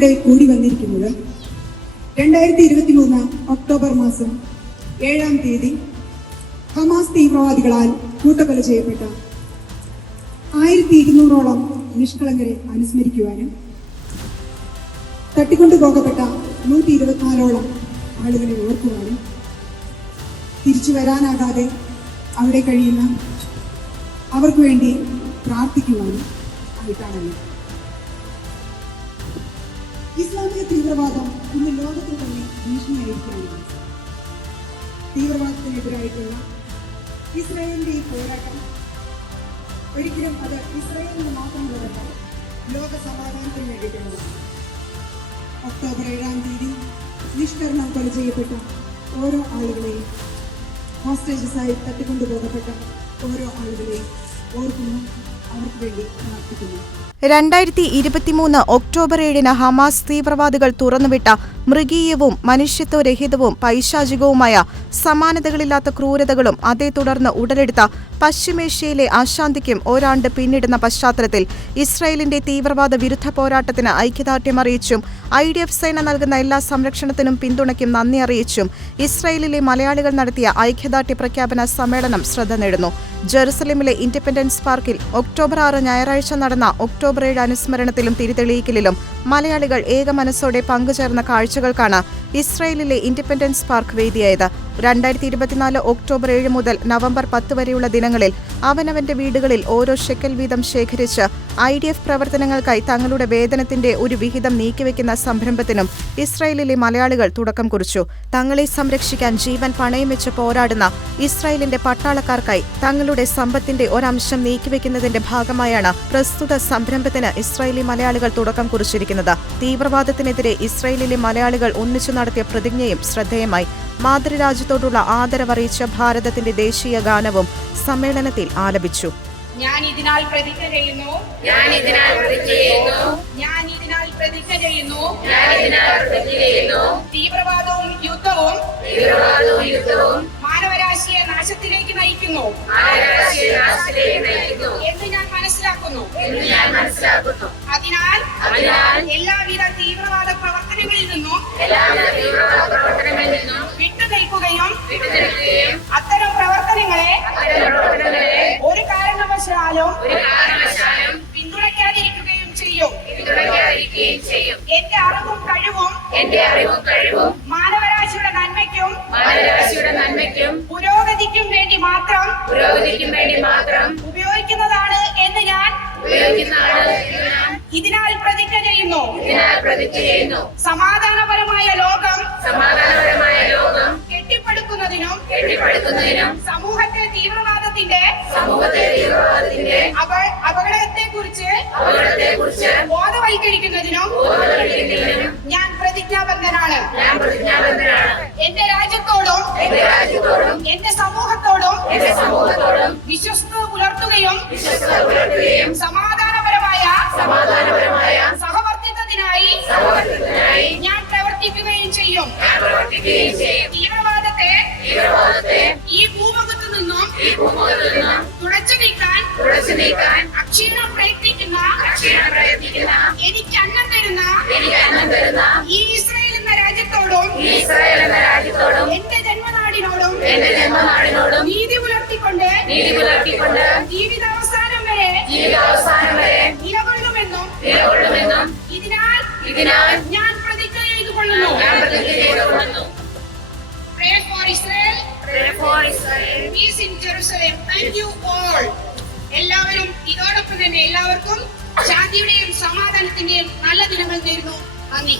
ഇവിടെ കൂടി വന്നിരിക്കുന്നത് രണ്ടായിരത്തി ഇരുപത്തി മൂന്ന് ഒക്ടോബർ മാസം ഏഴാം തീയതി ഹമാസ് തീവ്രവാദികളാൽ കൂട്ടക്കൊല ചെയ്യപ്പെട്ട ആയിരത്തി ഇരുന്നൂറോളം നിഷ്കളങ്കരെ അനുസ്മരിക്കുവാനും തട്ടിക്കൊണ്ടുപോകപ്പെട്ട നൂറ്റി ഇരുപത്തിനാലോളം ആളുകളെ ഓർക്കുവാനും തിരിച്ചു വരാനാകാതെ അവിടെ കഴിയുന്ന അവർക്ക് വേണ്ടി പ്രാർത്ഥിക്കുവാനും ആയിട്ടാണല്ലോ ഇസ്ലാമിക തീവ്രവാദം ഇന്ന് ലോകത്തിൽ തന്നെ ഭീഷണിയായിരിക്കുകയാണ്. തീവ്രവാദത്തിനെതിരായിട്ടുള്ള ഇസ്രായേലിന്റെ ഈ പോരാട്ടം ഒരിക്കലും അത് ഇസ്രായേലിന് മാത്രമുള്ളതല്ല ലോക സമാധാനത്തിന് വേണ്ടിയിട്ടുള്ളതാണ് ഒക്ടോബർ ഏഴാം തീയതി നിഷ്കരണം കൊല ചെയ്യപ്പെട്ട ഓരോ ആളുകളെയും ഹോസ്റ്റേജസായി തട്ടിക്കൊണ്ടുപോകപ്പെട്ട ഓരോ ആളുകളെയും ഓർക്കുന്നു. രണ്ടായിരത്തി ഇരുപത്തിമൂന്ന് ഒക്ടോബർ ഏഴിന് ഹമാസ് തീവ്രവാദികൾ തുറന്നുവിട്ട മൃഗീയവും മനുഷ്യത്വരഹിതവും പൈശാചികവുമായ സമാനതകളില്ലാത്ത ക്രൂരതകളും അതേ തുടർന്ന് ഉടലെടുത്ത പശ്ചിമേഷ്യയിലെ അശാന്തിക്കും ഒരാണ്ട് പിന്നിടുന്ന പശ്ചാത്തലത്തിൽ ഇസ്രായേലിന്റെ തീവ്രവാദ വിരുദ്ധ പോരാട്ടത്തിന് ഐക്യദാർഢ്യം അറിയിച്ചും ഐ ഡി എഫ് സേന നൽകുന്ന എല്ലാ സംരക്ഷണത്തിനും പിന്തുണയ്ക്കും നന്ദി അറിയിച്ചും ഇസ്രായേലിലെ മലയാളികൾ നടത്തിയ ഐക്യദാർഢ്യ പ്രഖ്യാപന സമ്മേളനം ശ്രദ്ധ നേടുന്നു. ജെറുസലേമിലെ ഇൻഡിപെൻഡൻസ് പാർക്കിൽ ഒക്ടോബർ ആറ് ഞായറാഴ്ച നടന്ന ഒക്ടോബർ ഏഴ് അനുസ്മരണത്തിലും തിരിതെളിയിക്കലിലും മലയാളികൾ ഏക മനസ്സോടെ പങ്കുചേർന്ന കാഴ്ചകൾക്കാണ് ഇസ്രായേലിലെ ഇൻഡിപെൻഡൻസ് പാർക്ക് വേദിയായത്. രണ്ടായിരത്തി ഇരുപത്തിനാല് ഒക്ടോബർ ഏഴ് മുതൽ നവംബർ പത്ത് വരെയുള്ള ദിനങ്ങളിൽ അവനവന്റെ വീടുകളിൽ ഓരോ ഷെക്കൽ വീതം ശേഖരിച്ച് ഐ ഡി എഫ് പ്രവർത്തനങ്ങൾക്കായി തങ്ങളുടെ വേതനത്തിന്റെ ഒരു വിഹിതം നീക്കിവെക്കുന്ന സംരംഭത്തിനും ഇസ്രായേലിലെ മലയാളികൾ തുടക്കം കുറിച്ചു. തങ്ങളെ സംരക്ഷിക്കാൻ ജീവൻ പണയം വെച്ച് പോരാടുന്ന ഇസ്രായേലിന്റെ പട്ടാളക്കാർക്കായി തങ്ങളുടെ സമ്പത്തിന്റെ ഒരംശം നീക്കിവെക്കുന്നതിന്റെ ഭാഗമായാണ് പ്രസ്തുത സംരംഭത്തിന് ഇസ്രായേലി മലയാളികൾ തുടക്കം കുറിച്ചിരിക്കുന്നത്. തീവ്രവാദത്തിനെതിരെ ഇസ്രായേലിലെ മലയാളികൾ ഒന്നിച്ചു നടത്തിയ പ്രതിജ്ഞയും ശ്രദ്ധേയമായി. മാതൃരാജ്യത്തോടുള്ള ആദരവറിയിച്ച ഭാരതത്തിന്റെ ദേശീയ ഗാനവും സമ്മേളനത്തിൽ ആലപിച്ചു. ഞാൻ ഇതിനാൽ പ്രതിജ്ഞ ചെയ്യുന്നു. ഞാൻ ഇതിനാൽ പ്രതിജ്ഞ ചെയ്യുന്നു. ഞാൻ ഇതിനാൽ പ്രതിജ്ഞ ചെയ്യുന്നു. ഞാൻ ഇതിനാൽ പ്രതിജ്ഞ ചെയ്യുന്നു. തീവ്രവാദവും യുദ്ധവും തീവ്രവാദവും യുദ്ധവും മാനവരാശിയെ നാശത്തിലേക്ക് നയിക്കുന്നു. മാനവരാശിയെ നാശത്തിലേക്ക് നയിക്കുന്നു. എന്ന് ഞാൻ മനസ്സിലാക്കുന്നു. എന്ന് ഞാൻ മനസ്സിലാക്കുന്നു. അതിനാൽ അതിനാൽ എല്ലാവിധ തീവ്രവാദ പ്രവർത്തനങ്ങളിൽ നിന്നും വിട്ടുനിൽക്കുകയും അത്തരം പ്രവർത്തനങ്ങളെ ഒരു കാരണവശാലും പിന്തുണയ്ക്കാതിരിക്കുകയും ചെയ്യും. എന്റെ അറിവും കഴിവും എന്റെ അറിവും കഴിവും മാനവരാശിയുടെ നന്മയ്ക്കും മാനവരാശിയുടെ നന്മയ്ക്കും പുരോഗതിക്കും വേണ്ടി മാത്രം പുരോഗതിക്കും വേണ്ടി മാത്രം ഉപയോഗിക്കുന്നതാണ് എന്ന് ഞാൻ ഉപയോഗിക്കുന്നതാണ് ഇതിനാൽ പ്രതിജ്ഞ ചെയ്യുന്നു. ഇതിനാൽ പ്രതിജ്ഞ ചെയ്യുന്നു. സമാധാനപരമായ ലോകം സമാധാനപരമായ ലോകം കെട്ടിപ്പടുക്കുന്നതിനും കെട്ടിപ്പടുക്കുന്നതിനും സമൂഹത്തെ തീവ്രവാദത്തിന്റെ സമൂഹത്തെ തീവ്രവാദത്തിന്റെ കുറിച്ച് അപകടത്തെക്കുറിച്ച് അപകടത്തെക്കുറിച്ച് ബോധവൽക്കരിക്കുന്നതിനും ബോധവൽക്കരിക്കുന്നതിനും ഞാൻ പ്രതിജ്ഞാബദ്ധനാണ്. ഞാൻ പ്രതിജ്ഞാബദ്ധനാണ്. എന്റെ രാജ്യത്തോടും എന്റെ രാജ്യത്തോടും എന്റെ സമൂഹത്തോടും എന്റെ സമൂഹത്തോടും വിശ്വസ്ത പുലർത്തുകയും വിശ്വസ്ത പുലർത്തുകയും സമാധാനപരമായ പ്രവർത്തിക്കുകയും തീവ്രവാദത്തെ ഈ ഭൂമുഖത്തു നിന്നും ഈ ഭൂമുഖത്തു നിന്നും തുടച്ചു നീക്കാൻ അക്ഷീണം പ്രയത്നിക്കുന്ന എനിക്ക് അന്നം തരുന്ന എനിക്ക് അന്നം തരുന്ന ഈ ഇസ്രായേൽ എന്ന രാജ്യത്തോടും എന്റെ ജന്മനാടിനോടും എന്റെ ജന്മനാടിനോടും നീതി പുലർത്തിക്കൊണ്ട് നീതി പുലർത്തിക്കൊണ്ട് ജീവിതാവസാനം വരെ നിലകൊള്ളുമെന്നും ഇതിനാൽ ഞാൻ ചെയ്തുകൊള്ളുന്നു Pray for Israel, Pray for Israel. peace in Jerusalem. Thank you all. എല്ലാവരും ഇതോടൊപ്പം തന്നെ എല്ലാവർക്കും ശാന്തിയുടെയും സമാധാനത്തിന്റെയും നല്ല ദിനങ്ങൾ നേരുന്നു നന്ദി